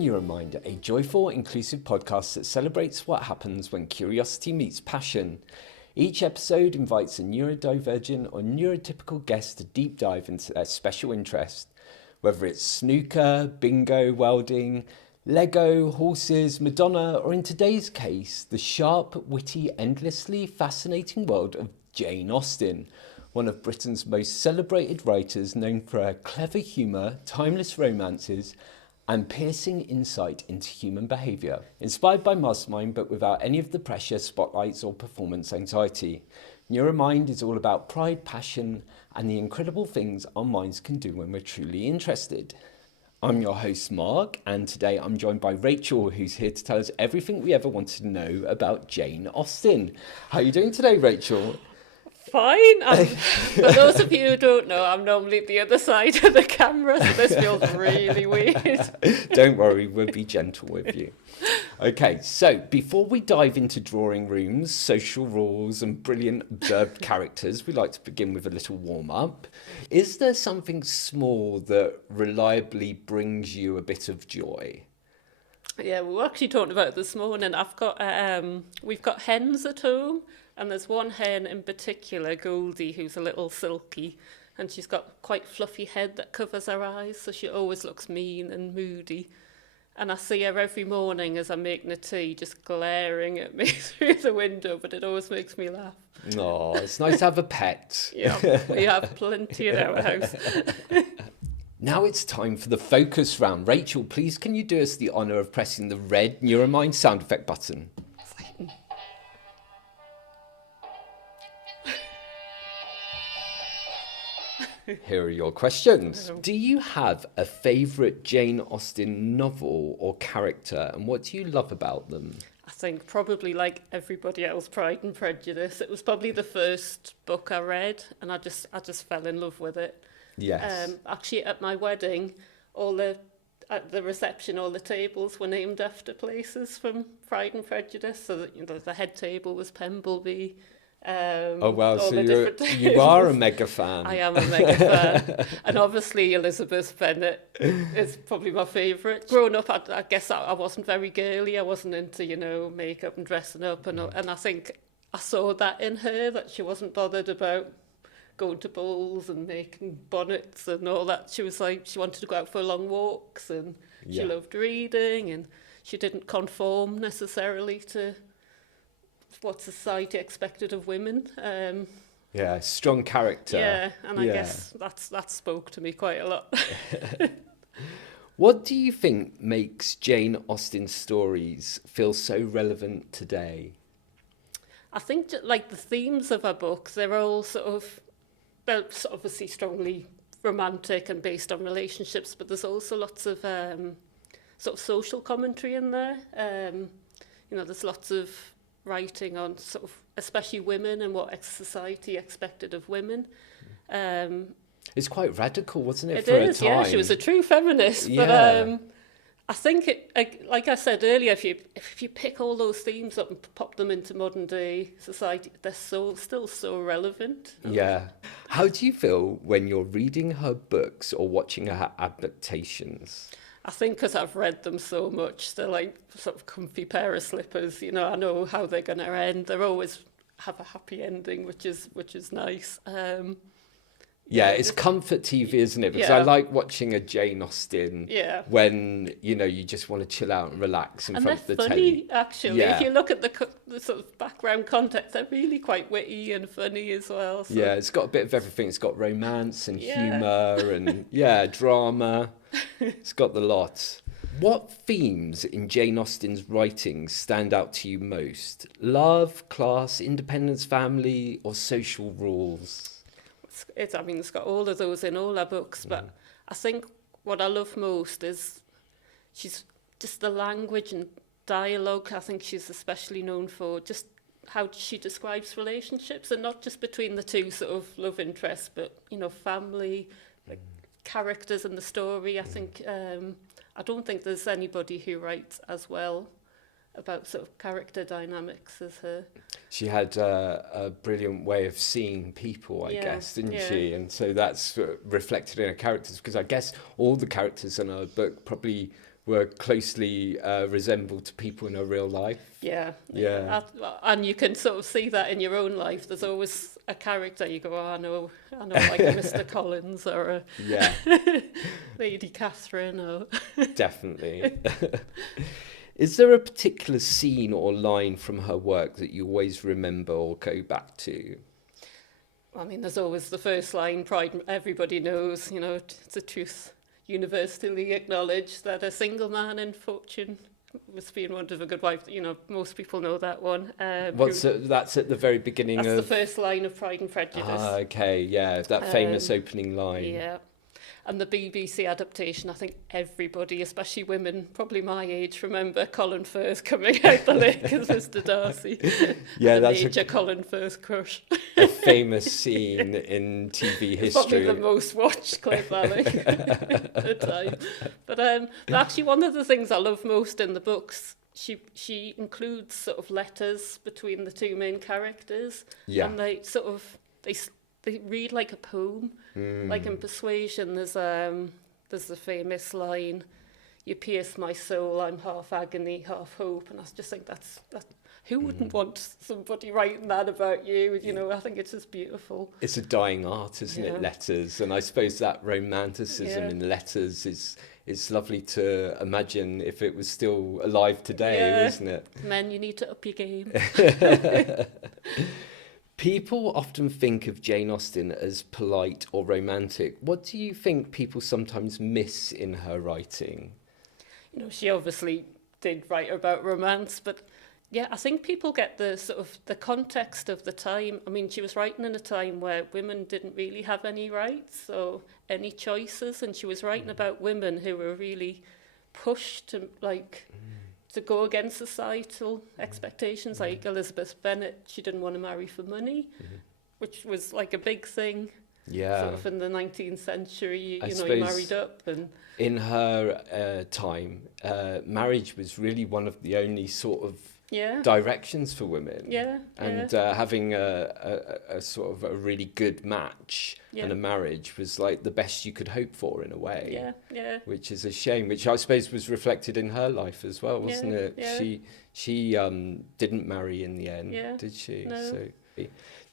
Neuro-Mind, a joyful, inclusive podcast that celebrates what happens when curiosity meets passion. Each episode invites a neurodivergent or neurotypical guest to deep dive into their special interest. Whether it's snooker, bingo, welding, Lego, horses, Madonna, or in today's case, the sharp, witty, endlessly fascinating world of Jane Austen, one of Britain's most celebrated writers, known for her clever humour, timeless romances, and piercing insight into human behaviour. Inspired by Mastermind, but without any of the pressure, spotlights, or performance anxiety. Neuro-Mind is all about pride, passion, and the incredible things our minds can do when we're truly interested. I'm your host, Mark, and today I'm joined by Rachel, who's here to tell us everything we ever wanted to know about Jane Austen. How are you doing today, Rachel? Fine. For those of you who don't know, I'm normally at the other side of the camera, so this feels really weird. Don't worry, we'll be gentle with you. Okay, so before we dive into drawing rooms, social rules, and brilliant observed characters, we like to begin with a little warm-up. Is there something small that reliably brings you a bit of joy? Yeah, we were actually talking about it this morning. We've got hens at home, and there's one hen in particular, Goldie, who's a little silky, and she's got quite fluffy head that covers her eyes, so she always looks mean and moody. And I see her every morning as I'm making a tea, just glaring at me through the window, but it always makes me laugh. Oh, it's nice to have a pet. Yeah, we have plenty in our house. Now it's time for the focus round. Rachel, please can you do us the honour of pressing the red Neuro-Mind sound effect button? Here are your questions. Do you have a favourite Jane Austen novel or character, and what do you love about them? I think probably like everybody else, Pride and Prejudice. It was probably the first book I read, and I just fell in love with it. Yes. Actually, at my wedding, at the reception, all the tables were named after places from Pride and Prejudice. So that, the head table was Pembleby. Oh wow, so you are a mega fan. I am a mega fan. And obviously Elizabeth Bennet is probably my favourite. Growing up, I guess I wasn't very girly. I wasn't into, makeup and dressing up. And I think I saw that in her, that she wasn't bothered about going to balls and making bonnets and all that. She was like, she wanted to go out for long walks, and she loved reading, and she didn't conform necessarily to what society expected of women. Strong character. Yeah, and I guess that spoke to me quite a lot. What do you think makes Jane Austen's stories feel so relevant today? I think like the themes of her books, they're obviously strongly romantic and based on relationships, but there's also lots of sort of social commentary in there. There's lots of writing on sort of especially women and what society expected of women. It's quite radical, wasn't it, it for is, a time? Yeah, she was a true feminist. Yeah. But I think, like I said earlier, if you pick all those themes up and pop them into modern day society, they're still so relevant. Yeah. How do you feel when you're reading her books or watching her adaptations? I think because I've read them so much, they're like sort of comfy pair of slippers. I know how they're going to end. They always have a happy ending, which is nice. It's comfort TV, isn't it? Because I like watching a Jane Austen when, you just want to chill out and relax in front of the funny, telly. Actually. If you look at the sort of background context, they're really quite witty and funny as well. So. Yeah, it's got a bit of everything. It's got romance and humour and, drama. It's got the lot. What themes in Jane Austen's writings stand out to you most? Love, class, independence, family, or social rules? It's got all of those in all her books, but I think what I love most is she's just the language and dialogue. I think she's especially known for just how she describes relationships, and not just between the two sort of love interests, but family, like characters in the story. I think I don't think there's anybody who writes as well about sort of character dynamics as her. She had a brilliant way of seeing people, I guess, didn't she? And so that's reflected in her characters, because I guess all the characters in her book probably were closely resembled to people in her real life. Yeah. Yeah. And you can sort of see that in your own life. There's always a character you go, oh, I know, like a Mr. Collins or a Yeah, Lady Catherine or... definitely. Is there a particular scene or line from her work that you always remember or go back to? I mean, there's always the first line, pride, everybody knows, it's a truth universally acknowledged that a single man in fortune was being wanted of a good wife. Most people know that one. That's at the very beginning that's of... the first line of Pride and Prejudice. Okay, yeah, that famous opening line. Yeah. And the BBC adaptation, I think everybody, especially women, probably my age, remember Colin Firth coming out the lake as Mr. Darcy. Yeah, that's a major Colin Firth crush. A famous scene in TV history. Probably the most watched clip, Ali, at the time. But actually, one of the things I love most in the books, she includes sort of letters between the two main characters. Yeah. And they read like a poem. Like in Persuasion, there's the famous line, "You pierce my soul, I'm half agony, half hope," and I just think that's who wouldn't want somebody writing that about you? I think it's just beautiful. It's a dying art, isn't it? Letters, and I suppose that romanticism in letters is lovely to imagine if it was still alive today, isn't it? Men, you need to up your game. People often think of Jane Austen as polite or romantic. What do you think people sometimes miss in her writing? She obviously did write about romance, but yeah, I think people get the sort of the context of the time. I mean, she was writing in a time where women didn't really have any rights or any choices, and she was writing about women who were really pushed to to go against societal expectations, like Elizabeth Bennet. She didn't want to marry for money, which was like a big thing. Yeah. Sort of in the 19th century, you married up. And in her time, marriage was really one of the only sort of directions for women. Yeah. And having a sort of a really good match and a marriage was like the best you could hope for in a way. Yeah. Which is a shame, which I suppose was reflected in her life as well, wasn't it? Yeah. She didn't marry in the end, did she? No. So,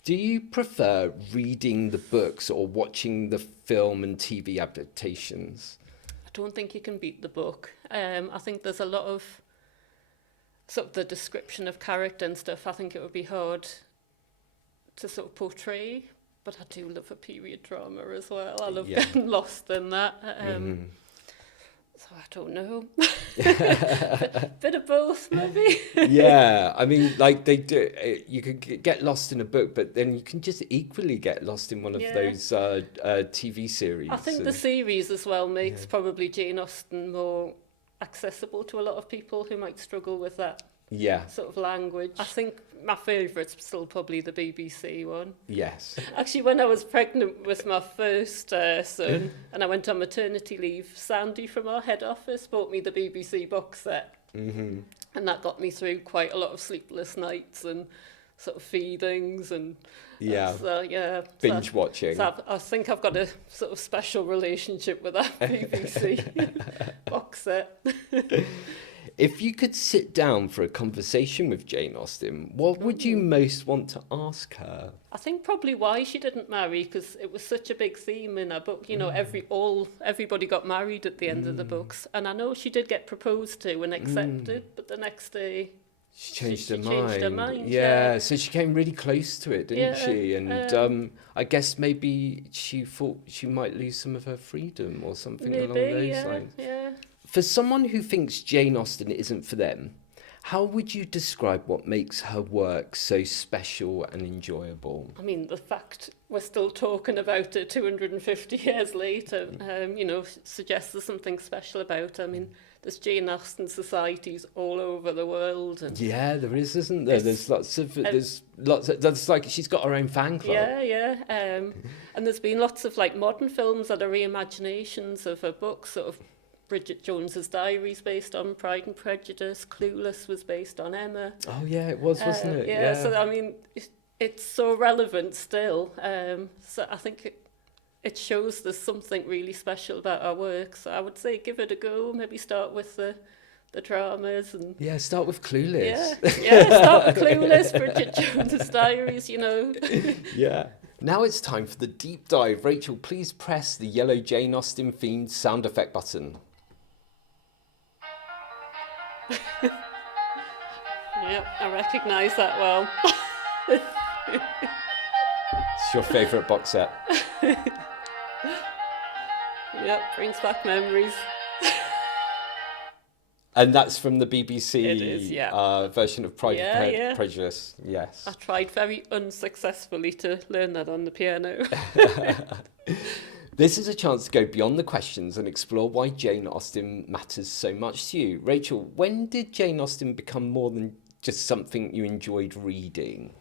do you prefer reading the books or watching the film and TV adaptations? I don't think you can beat the book. I think there's a lot of sort of the description of character and stuff. I think it would be hard to sort of portray, but I do love a period drama as well. I love getting lost in that. So I don't know. Bit of both, maybe. Yeah, I mean, like they do. You could get lost in a book, but then you can just equally get lost in one of those TV series. I think the series as well makes probably Jane Austen more accessible to a lot of people who might struggle with that sort of language. I think my favourite's still probably the BBC one. Yes. Actually, when I was pregnant with my first son and I went on maternity leave, Sandy from our head office bought me the BBC box set. And that got me through quite a lot of sleepless nights and sort of feedings and binge watching. So I think I've got a sort of special relationship with that BBC box set. If you could sit down for a conversation with Jane Austen, what would you most want to ask her? I think probably why she didn't marry, because it was such a big theme in her book. Everybody got married at the end of the books, and I know she did get proposed to and accepted, but the next day she changed her mind. Yeah, so she came really close to it, didn't she? And I guess maybe she thought she might lose some of her freedom or something along those lines. Yeah. For someone who thinks Jane Austen isn't for them, how would you describe what makes her work so special and enjoyable? I mean, the fact we're still talking about it 250 years later, suggests there's something special about her. I mean, there's Jane Austen societies all over the world. And there is, isn't there? There's lots of, that's like she's got her own fan club. And there's been lots of like modern films that are reimaginations of her books, sort of Bridget Jones's Diaries based on Pride and Prejudice. Clueless was based on Emma. Oh yeah, it was, wasn't it? So I mean, it's so relevant still. So I think it shows there's something really special about our work. So I would say give it a go. Maybe start with the dramas and Yeah, start with Clueless. Start with Clueless, Bridget Jones's Diaries, you know. Yeah. Now it's time for the deep dive. Rachel, please press the yellow Jane Austen themed sound effect button. Yep, I recognise that well. It's your favourite box set. Yep, brings back memories. And that's from the BBC It is, yeah. Version of Pride and Prejudice. Yes. I tried very unsuccessfully to learn that on the piano. This is a chance to go beyond the questions and explore why Jane Austen matters so much to you. Rachel, when did Jane Austen become more than just something you enjoyed reading?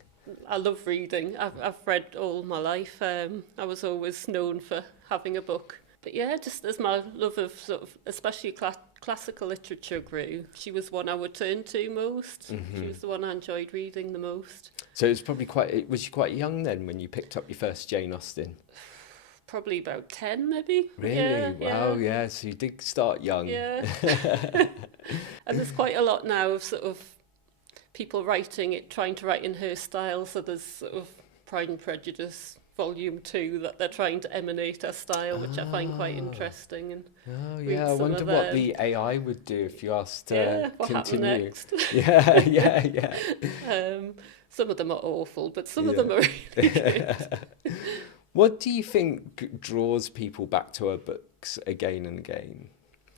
I love reading. I've read all my life. I was always known for having a book. But yeah, just as my love of sort of, especially classical literature grew, she was one I would turn to most. Mm-hmm. She was the one I enjoyed reading the most. So it was probably was she quite young then when you picked up your first Jane Austen? Probably about 10 maybe. Really? Yeah, wow, yeah. So you did start young. Yeah. And there's quite a lot now of sort of people writing it, trying to write in her style. So there's sort of Pride and Prejudice Volume 2 that they're trying to emanate her style, which I find quite interesting. And I wonder what the AI would do if you asked what continue. Happened next? yeah. Some of them are awful, but some of them are really good. What do you think draws people back to her books again and again?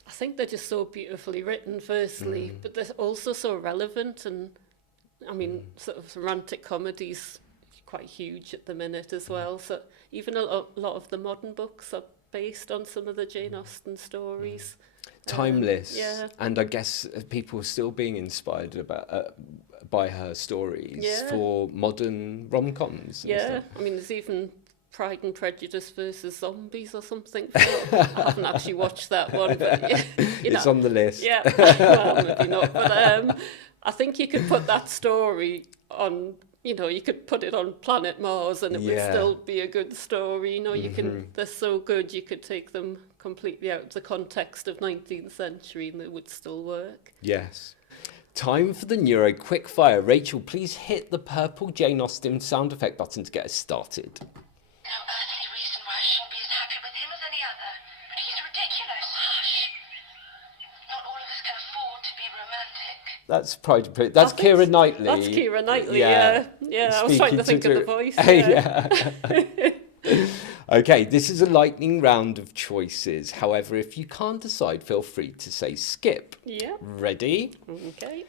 I think they're just so beautifully written, firstly, but they're also so relevant. And I mean, sort of romantic comedies quite huge at the minute as well. So even a lot of the modern books are based on some of the Jane Austen stories. Timeless. And I guess people are still being inspired by her stories for modern rom-coms. Yeah, I mean, there's even Pride and Prejudice versus Zombies or something. I haven't actually watched that one, but it's on the list. Yeah, well, maybe not. But I think you could put that story on. You know, you could put it on planet Mars and it would still be a good story. You know, you can. They're so good. You could take them completely out of the context of 19th century and they would still work. Yes. Time for the Neuro Quickfire. Rachel, please hit the purple Jane Austen sound effect button to get us started. No earthly reason why I shouldn't be as happy with him as any other. But he's ridiculous. Hush. Not all of us can afford to be romantic. That's Pride and Prejudice. That's Keira Knightley. That's Keira Knightley, yeah. I was trying to think of the voice. Okay, this is a lightning round of choices. However, if you can't decide, feel free to say skip. Yeah. Ready? Okay.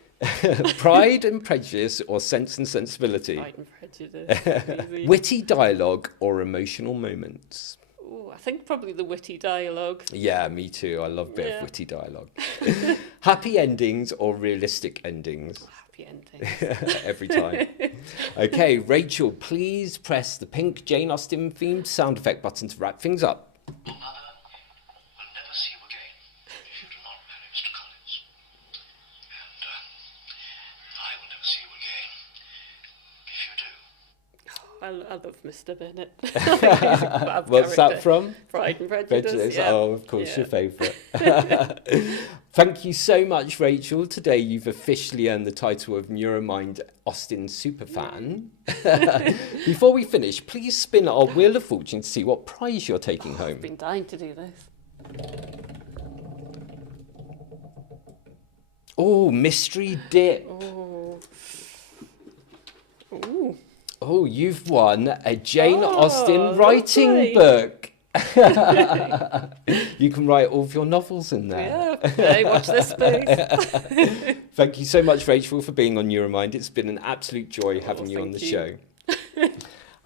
Pride and Prejudice or Sense and Sensibility? Pride and Prejudice. Witty dialogue or emotional moments? Ooh, I think probably the witty dialogue. Yeah, me too. I love a bit of witty dialogue. Happy endings or realistic endings? Happy endings. Every time. Okay, Rachel, please press the pink Jane Austen themed sound effect button to wrap things up. Mother will never see you again if you do not marry Mr. Collins. And I will never see you again if you do. I love Mr. Bennet. What's that from? Pride and Prejudice. Yeah. Oh, of course, your favourite. Thank you so much, Rachel. Today you've officially earned the title of Neuro-Mind Austen superfan. Before we finish, please spin our Wheel of Fortune to see what prize you're taking home. I've been dying to do this. Oh, mystery dip. Ooh. Oh, you've won a Jane Austen writing book. You can write all of your novels in there. Yeah, okay, watch this space. Thank you so much, Rachel, for being on Neuro-Mind. It's been an absolute joy having you on the show.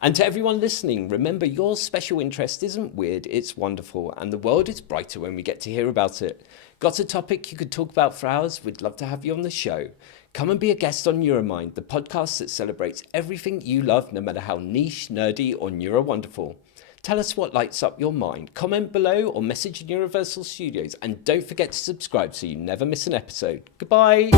And to everyone listening, remember your special interest isn't weird, it's wonderful, and the world is brighter when we get to hear about it. Got a topic you could talk about for hours? We'd love to have you on the show. Come and be a guest on Neuro-Mind, the podcast that celebrates everything you love, no matter how niche, nerdy, or neuro-wonderful. Tell us what lights up your mind. Comment below or message Neuroversal Studios. And don't forget to subscribe so you never miss an episode. Goodbye.